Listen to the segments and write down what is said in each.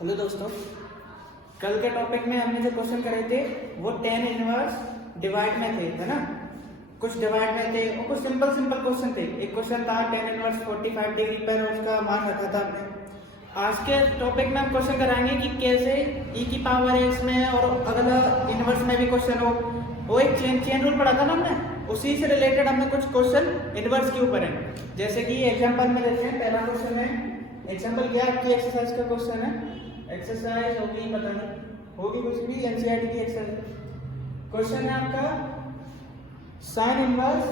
Hello दोस्तों, कल के टॉपिक में हमने जो क्वेश्चन करे थे वो tan इनवर्स डिवाइड में थे, है ना। कुछ डिवाइड में थे और कुछ सिंपल क्वेश्चन थे। एक क्वेश्चन था tan इनवर्स 45 डिग्री पर और उसका मान रखा था हमने। आज के टॉपिक में हम क्वेश्चन कराएंगे कि कैसे e की पावर x में और अगला इनवर्स में भी क्वेश्चन हो। वो एक चेन रूल पढ़ा था ना हमने, उसी से रिलेटेड हमने कुछ क्वेश्चन इनवर्स के ऊपर है। जैसे कि एग्जांपल में लेते हैं, पहला क्वेश्चन है, एग्जांपल क्या आपकी एक्सरसाइज का क्वेश्चन है। एक्सरसाइज होगी, पता नहीं होगी कुछ भी, एनसीईआरटी की एक्सरसाइज। क्वेश्चन है आपका साइन इनवर्स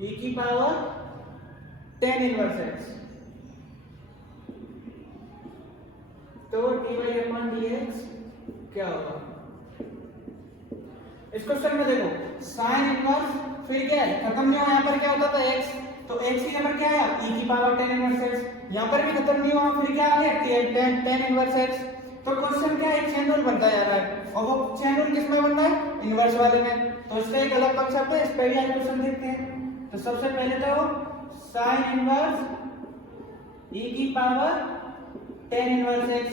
e की पावर tan इनवर्स x, तो dy/dx क्या होगा। इस क्वेश्चन में देखो साइन इनवर्स फिर क्या है, खत्म नहीं हुआ। यहाँ पर क्या होता था x, तो x की नंबर क्या है e की पावर tan इनवर्स x। यहाँ पर भी खत्म नहीं हुआ, फिर क्या आ गया tan इनवर्स x। तो क्वेश्चन क्या है, एक चेन रूल बनता जा रहा है और वो चेन रूल किस में बनता है, इनवर्स वाले में। तो इसका एक अलग कॉन्सेप्ट है, इस पे भी आज क्वेश्चन देखते हैं। तो सबसे पहले तो साइन इनवर्स e की पावर tan इनवर्स x।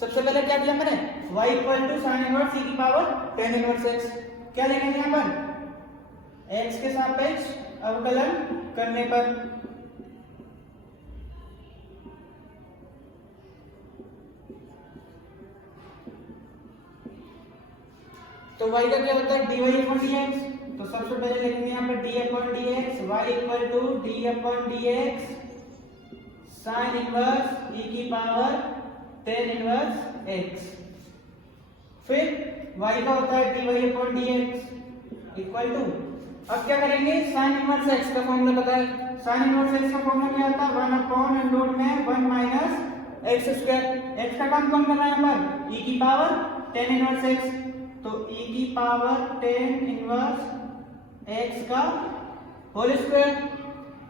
सबसे पहले क्या किया मैंने, y equal to sine inverse e की पावर tan इनवर्स x। क्या लिखेंगे यहाँ पर, x के सापेक्ष अवकलन करने पर तो y का क्या होता है dy/dx। तो सबसे पहले लिखेंगे यहाँ पर d/dx, y equal to d/dx sine inverse e की पावर tan इनवर्स x। फिर y का होता है dy/dx इक्वल टू, अब क्या करेंगे, साइन इनवर्स x का फॉर्मूला पता है। साइन इनवर्स x का फॉर्मूला क्या होता है, 1/√में 1 माइनस x स्क्वायर। x का काम कौन कर रहा है यहाँ पर, e की पावर tan इनवर्स x। तो e की पावर tan इनवर्स x का होल स्क्वायर।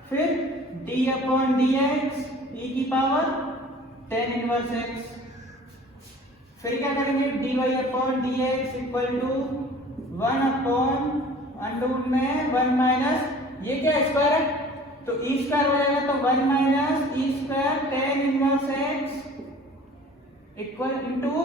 फिर d/dx e की पावर tan इनवर्स x। फिर क्या करेंगे, dy/dx इक्वल टू 1/√में 1 माइनस, ये क्या स्क्वायर है तो e स्क्वायर हो जाएगा, तो 1 minus e square tan inverse x equal into,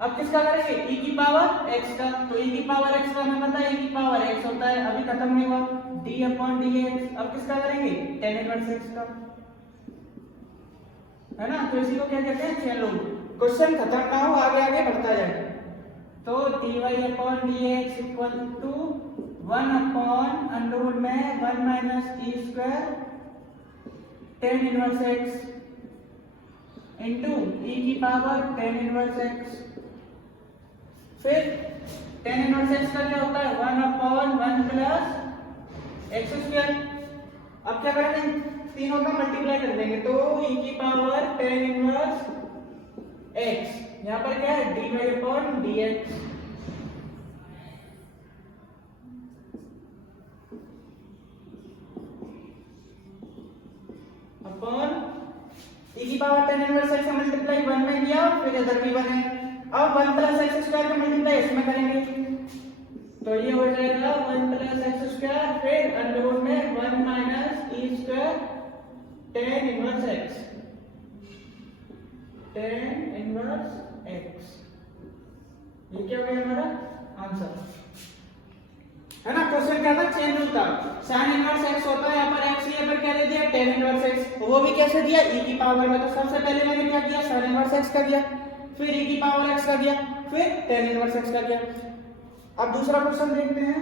अब किसका करेंगे, e की पावर x का। तो e की पावर x का हमें पता है e की पावर x होता है, अभी खत्म नहीं हुआ, d/dx। अब किसका करेंगे, tan इनवर्स x का, है ना। तो इसी को क्या कहते हैं, चेन रूल। क्वेश्चन खत्म ना हो, आगे आगे बढ़ता जाए। तो dy/dx इक्वल टू 1/√में 1 minus e square tan inverse x into e की पावर tan इनवर्स x। फिर tan इनवर्स x का क्या होता है, 1/1 प्लस x स्क्वायर। अब क्या करेंगे, तीनों का मल्टीप्लाई कर देंगे, तो e की पावर tan इनवर्स x, यहाँ पर क्या है dy/dx अपॉन e की पावर tan इनवर्स x का मल्टीप्लाई 1 में किया, फिर इधर भी 1 है। अब 1 प्लस x स्क्वायर का मल्टीप्लाई इसमें करेंगे, तो ये हो जाएगा 1 प्लस x स्क्वायर, फिर अंडररूट में 1 minus e square tan inverse x, tan inverse x। ये क्या हो गया हमारा आंसर, है ना। क्वेश्चन क्या था, चेन रूल था। साइन इनवर्स x होता है, यहाँ पर x यहाँ पर क्या दे दिया, tan इनवर्स x। वो भी कैसे दिया, e की पावर में। तो सबसे पहले मैंने क्या किया, साइन इनवर्स x का दिया, फिर e की पावर x का दिया, फिर tan इनवर्स x का दिया। अब दूसरा क्वेश्चन देखते हैं।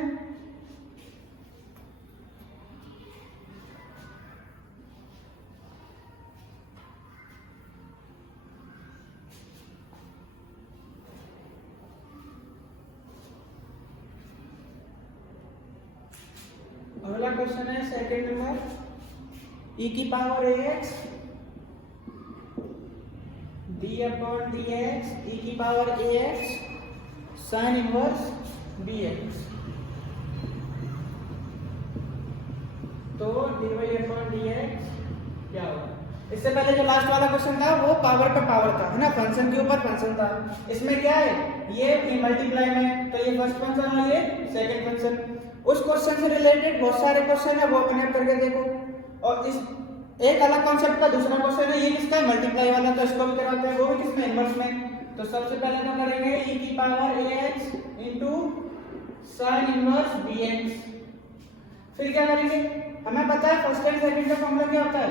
अगला क्वेश्चन है सेकंड नंबर, e की पावर ax d/dx e की power ax sin inverse bx। तो dy/dx क्या होगा। इससे पहले जो लास्ट वाला क्वेश्चन था वो पावर पे पावर था, है ना, फंक्शन के ऊपर फंक्शन था। इसमें क्या है, ये मल्टीप्लाई में, तो ये फर्स्ट फंक्शन और ये सेकंड फंक्शन। उस क्वेश्चन से रिलेटेड बहुत सारे क्वेश्चन है, वो अपने आप करके देखो। और इस एक अलग कॉन्सेप्ट का दूसरा क्वेश्चन है, ये किसका है मल्टीप्लाई वाला, तो इसको भी करवाते हैं, वो भी किसमें इनवर्स में। तो सबसे पहले तो करेंगे e की power ax into sin inverse bx। फिर क्या करेंगे, हमें पता है फर्स्ट एंड सेकंड का फॉर्मूला क्या होता है,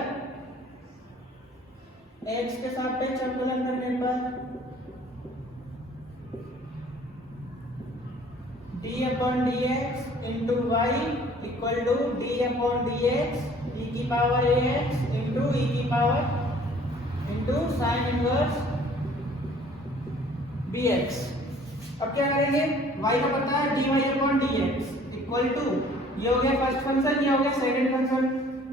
x के सापेक्ष अवकलन करने पर d upon dx into y equal to d upon dx e की पावर ax इनटू e की power into sin inverse bx। अब क्या करेंगे, y का पता है dy upon dx equal to, ये हो गया फर्स्ट फंक्शन, ये हो गया सेकंड फंक्शन।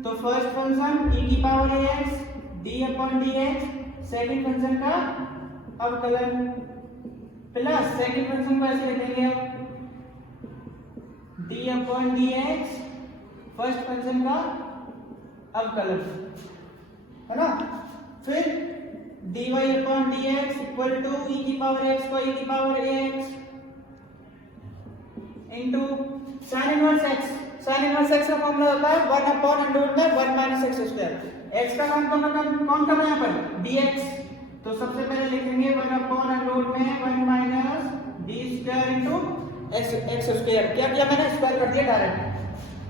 तो फर्स्ट फंक्शन e की power ax d upon dx second function का अवकलन प्लस सेकंड फंक्शन को ऐसे लिखेंगे अब d upon dx first function का अवकलन, है ना। फिर dy upon dx equal to e की पावर x को e की power ax into sin inverse x। sin inverse x का फॉर्मूला होता है 1 अपॉन अंडर में 1 माइनस x स्क्वायर। x का मान कौन करना है यहाँ पर dx, तो सबसे पहले लिखेंगे 1 अपॉन अंडर में 1 minus d square into x square. क्या किया मैंने, स्क्वायर कर दिया डायरेक्ट।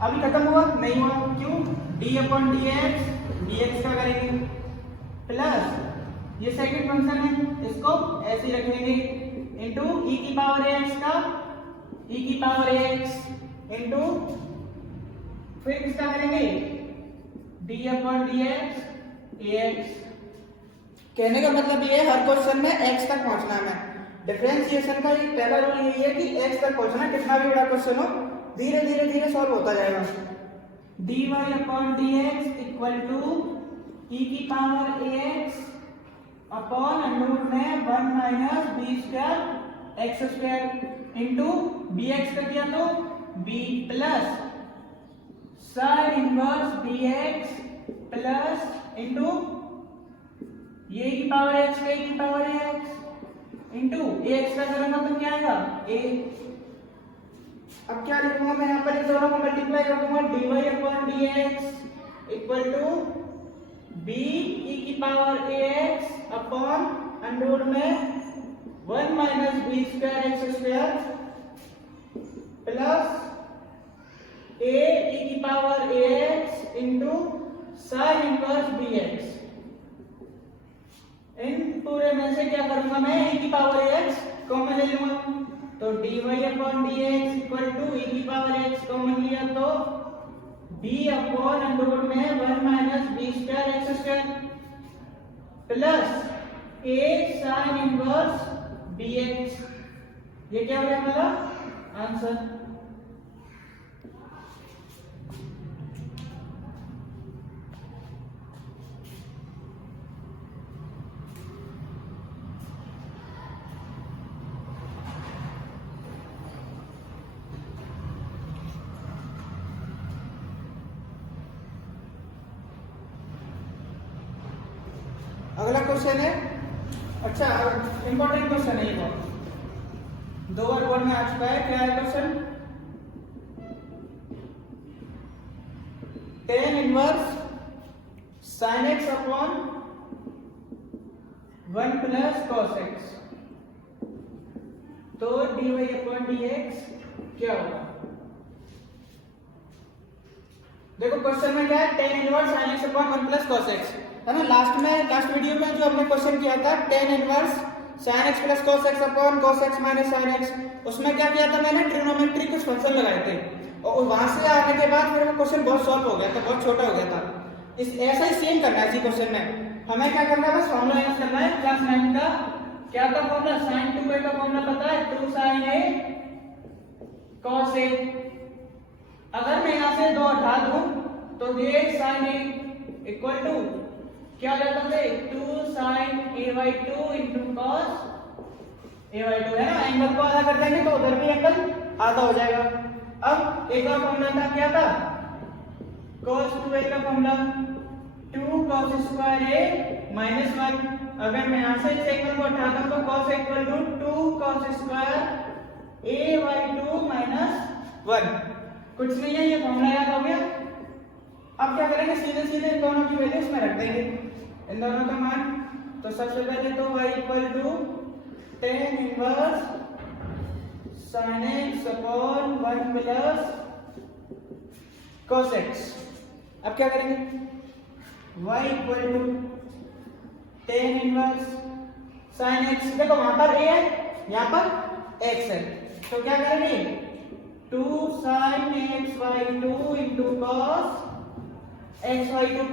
अभी खत्म हुआ नहीं हुआ, क्यों, d अपॉन dx का करेंगे प्लस ये सेकंड फंक्शन है, इसको ऐसे ही रखेंगे इनटू e की पावर ax का e की पावर ax इनटू फिर किसका करेंगे d अपॉन dx ax। कहने का मतलब ये है हर क्वेश्चन में x तक पहुंचना है। डिफरेंशिएशन का एक पहला रूल यही है कि x तक पहुंचना, कितना भी बड़ा क्वेश्चन हो धीरे धीरे धीरे सॉल्व होता जाएगा। dy upon dx equal to e की पावर ax अपॉन अंडर में 1 minus b square x square into bx का किया तो b plus sin inverse bx plus into ये की पावर x का की पावर x इनटू ax का करूंगा तो क्या आएगा a। अब क्या लिखूंगा मैं यहाँ पर, इन दोनों को मल्टीप्लाई कर दूंगा dy upon dx equal to b e की पावर ax अपॉन अंडर में 1 minus b square x square plus a e की power ax into sin inverse bx। इन पूरे में से क्या करूंगा मैं, e की पावर ax कॉमन ले लूंगा, तो dy upon dx equal to e की पावर x कॉमन लिया तो b अपॉन अंडर में 1 minus b square x square plus a sin inverse bx। ये क्या हो गया हमारा आंसर। अगला क्वेश्चन है, अच्छा इंपॉर्टेंट क्वेश्चन है ये बहुत, 2 बार बोर्ड में आ चुका है। क्या है question, tan inverse sin x upon 1 plus cos x, तो dy अपॉन dx क्या होगा। देखो क्वेश्चन में क्या है, tan inverse sin x upon 1 plus cos x, है ना। लास्ट वीडियो में जो हमने क्वेश्चन किया था tan inverse sin x plus cos x upon cos x minus sin x, उसमें क्या किया था मैंने, ट्रिग्नोमेट्री कुछ फंक्शन लगाए थे और वहां से आने के बाद फिर वो क्वेश्चन बहुत सॉल्व हो गया था, बहुत छोटा हो गया था। इस ऐसा ही सेम करना है इसी क्वेश्चन में, हमें क्या करना है, बस फॉर्मूला यूज करना है। क्लास 9 का क्या था फॉर्मूला, sin 2a का फॉर्मूला पता है, 2 sin a cos a। अगर मैं यहां से 2 हटा दूं तो ये sin a इक्वल टू क्या हो जाता है, 2 sin a/2 into cos a/2, है ना। एंगल को आधा कर देंगे तो उधर भी एंगल आधा हो जाएगा। अब एक और फॉर्मूला था, क्या था, cos 2a का formula 2 cos square a minus 1। अगर मैं यहां से इस एंगल को हटाता हूं तो cos equal to 2 cos square a/2 minus 1। कुछ नहीं है, ये फॉर्मूला याद हो गया। अब क्या करेंगे, सीधे सीधे इन दोनों की वैल्यू इसमें रख देंगे, इन दोनों का मान। तो सबसे पहले तो y equal to tan inverse sin x upon 1 plus cos x। अब क्या करेंगे, y equal to tan inverse sin x, देखो वहां पर a है, यहाँ पर x है, तो क्या करेंगे 2 sin x by 2 into cos x by 2,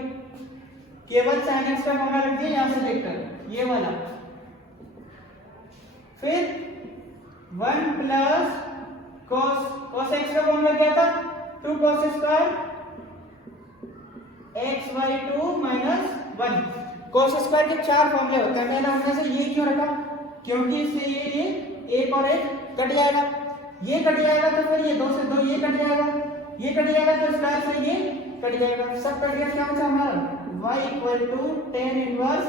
केवल sin x का फॉर्मूला रख दिया यहां से देखकर, ये वाला। फिर 1 प्लस cos x का फॉर्मूला क्या था, 2 cos square x by 2 minus 1। cos square के 4 फॉर्मूले होते हैं, मैंने उनमें से ये क्यों रखा, क्योंकि इससे ये एक और एक कट जाएगा, ये कट जाएगा तो फिर ये 2 से 2 ये कट जाएगा, ये कट जाएगा तो स्क्वायर से ये कट जाएगा, सब कट गया। क्या बचा हमारा y equal to tan inverse,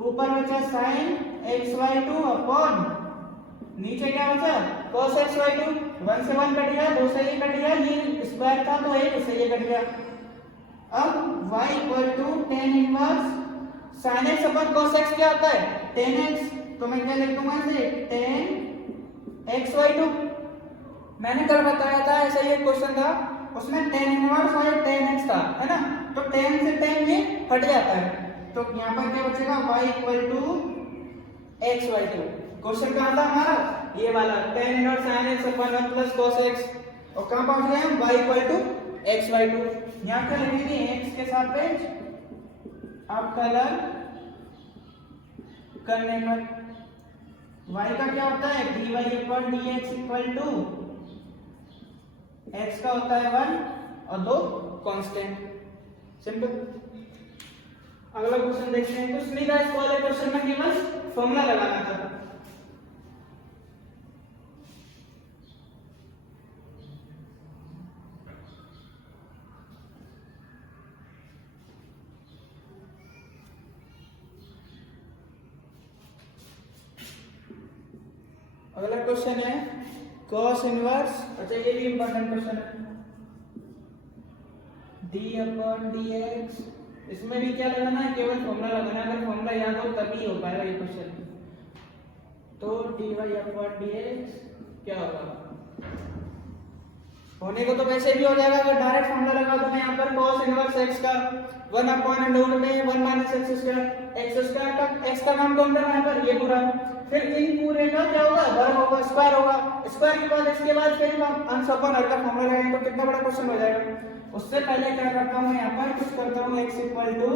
ऊपर बचा sin x by 2 अपॉन नीचे क्या बचा cos x by 2, 1 से 1 कट गया, 2 से ये कट गया, ये स्क्वायर था तो 1 से ये कट गया। अब y equal to tan inverse sin x upon cos x क्या होता है tan x, तो मैं क्या लिख दूंगा इसे tan x by 2। मैंने कल बताया था ऐसा ही एक क्वेश्चन था, उसमें tan इनवर्स और tan x था, है ना, तो tan से tan ये हट जाता है, तो यहाँ पर क्या बचेगा y equal to x by 2। Question कहाँ था हमारा, ये वाला tan inverse sin x upon 1 plus cos x, और कहाँ पहुंच गए हम y equal to x by 2। यहाँ क्या लिखेंगे x के सापेक्ष अवकलन करने पर y का क्या होता है dy upon dx equal to x का होता है 1 और 2 कांस्टेंट, सिंपल। अगला क्वेश्चन देखते हैं। कुछ नहीं था इस वाले क्वेश्चन में, केवल फॉर्मूला लगाना था। अगला क्वेश्चन है cos इनवर्स, अच्छा ये भी इंपॉर्टेंट क्वेश्चन है, d अपॉन dx, इसमें भी क्या लगाना है, केवल फॉर्मूला लगाना है, अगर फॉर्मूला याद हो तभी हो पाएगा ये क्वेश्चन। तो dy अपॉन dx क्या होगा, होने को तो वैसे भी हो जाएगा, अगर डायरेक्ट फॉर्मूला लगा दो मैं यहाँ पर cos इनवर्स x का 1 अपॉन रूट में 1 माइनस x स्क्वायर का x का मान कौन था यहाँ पर, ये पूरा, फिर इन पूरे का क्या होगा वर्ग होगा, स्क्वायर होगा, स्क्वायर के बाद इसके बाद फिर हम अंश अपॉन हर का फॉर्मूला लगाएंगे तो कितना बड़ा क्वेश्चन हो जाएगा। उससे पहले क्या करता हूं यहाँ पर, कुछ करता हूं x equal to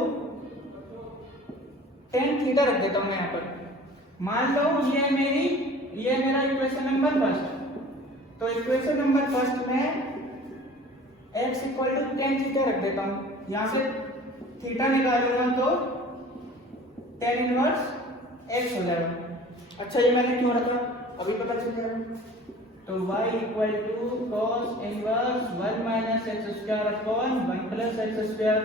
tan theta रख देता हूं यहाँ पर। मान लो ये है मेरा इक्वेशन नंबर फर्स्ट, तो इक्वेशन नंबर फर्स्ट में x equal to tan theta रख देता हूं, यहाँ से थीटा निकालूंगा तो tan इनवर्स x हो जाएगा। अच्छा ये मैंने क्यों रखा अभी पता चल जाएगा। तो y equal to cos inverse 1 minus x square upon 1 plus x square,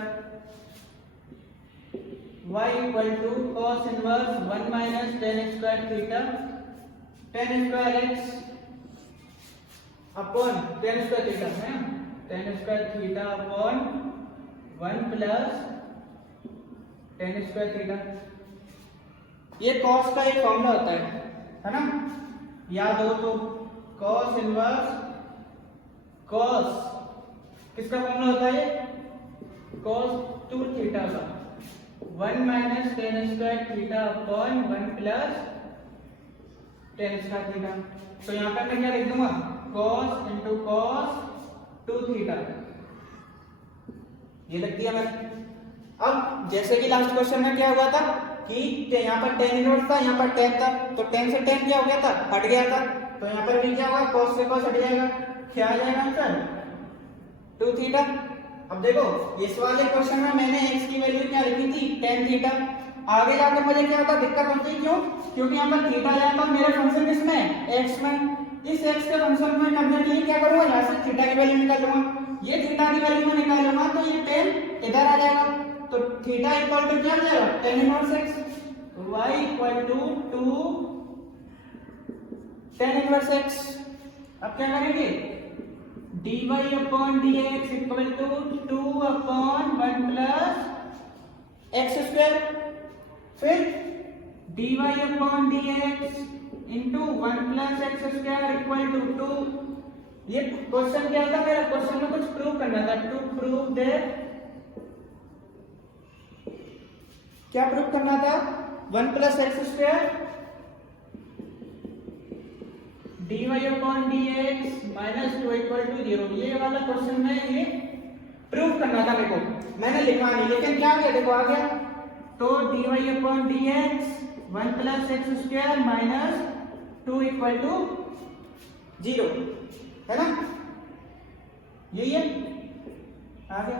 y equal to cos inverse 1 minus tan square theta, tan square x upon tan square theta है, tan square theta upon 1 plus tan square theta. ये cos का एक formula होता है ना, याद हो तो cos इनवर्स cos किसका फॉर्मूला होता है, cos 2 थीटा का 1 minus tan square theta upon 1 plus tan square theta. तो यहाँ पर मैं क्या लिख दूंगा cos इंटू cos 2 थीटा, ये लिख दिया मैंने। अब जैसे कि लास्ट क्वेश्चन में क्या हुआ था कि यहाँ पर tan इनवर्स था, यहाँ पर tan था, तो tan से tan क्या हो गया था, हट गया था, तो यहाँ पर भी क्या होगा cos से cos हट जाएगा, क्या आ जाएगा आंसर 2 थीटा। अब देखो इस वाले क्वेश्चन में मैंने x की वैल्यू क्या लिखी थी tan थीटा, आगे जाकर मुझे क्या होता दिक्कत होती, क्यों, क्योंकि यहाँ पर थीटा जाएगा तो मेरा फंक्शन किसमें है x में, इस x के फंक्शन में करने के लिए क्या करूंगा यहाँ से थीटा की वैल्यू निकाल लूंगा, ये थीटा की वैल्यू में निकालूंगा तो ये tan इधर आ जाएगा, तो थीटा इक्वल टू क्या हो जाएगा tan inverse x, y equal to 2 tan inverse x। अब क्या करेंगे dy upon dx equal to 2 upon 1 plus x square, फिर dy upon dx into 1 plus x square equal to 2। ये क्वेश्चन क्या था मेरा? क्वेश्चन में कुछ प्रूव करना था, टू प्रूव दैट, क्या प्रूव करना था? 1 plus x square dy upon dx minus 2 equal to 0। ये वाला क्वेश्चन में ये प्रूव करना था मेरे को, मैंने लिखा नहीं, लेकिन क्या गया देखो आ गया। तो dy upon dx 1 plus x square minus 2 equal to 0 है ना, यही है, आ गया।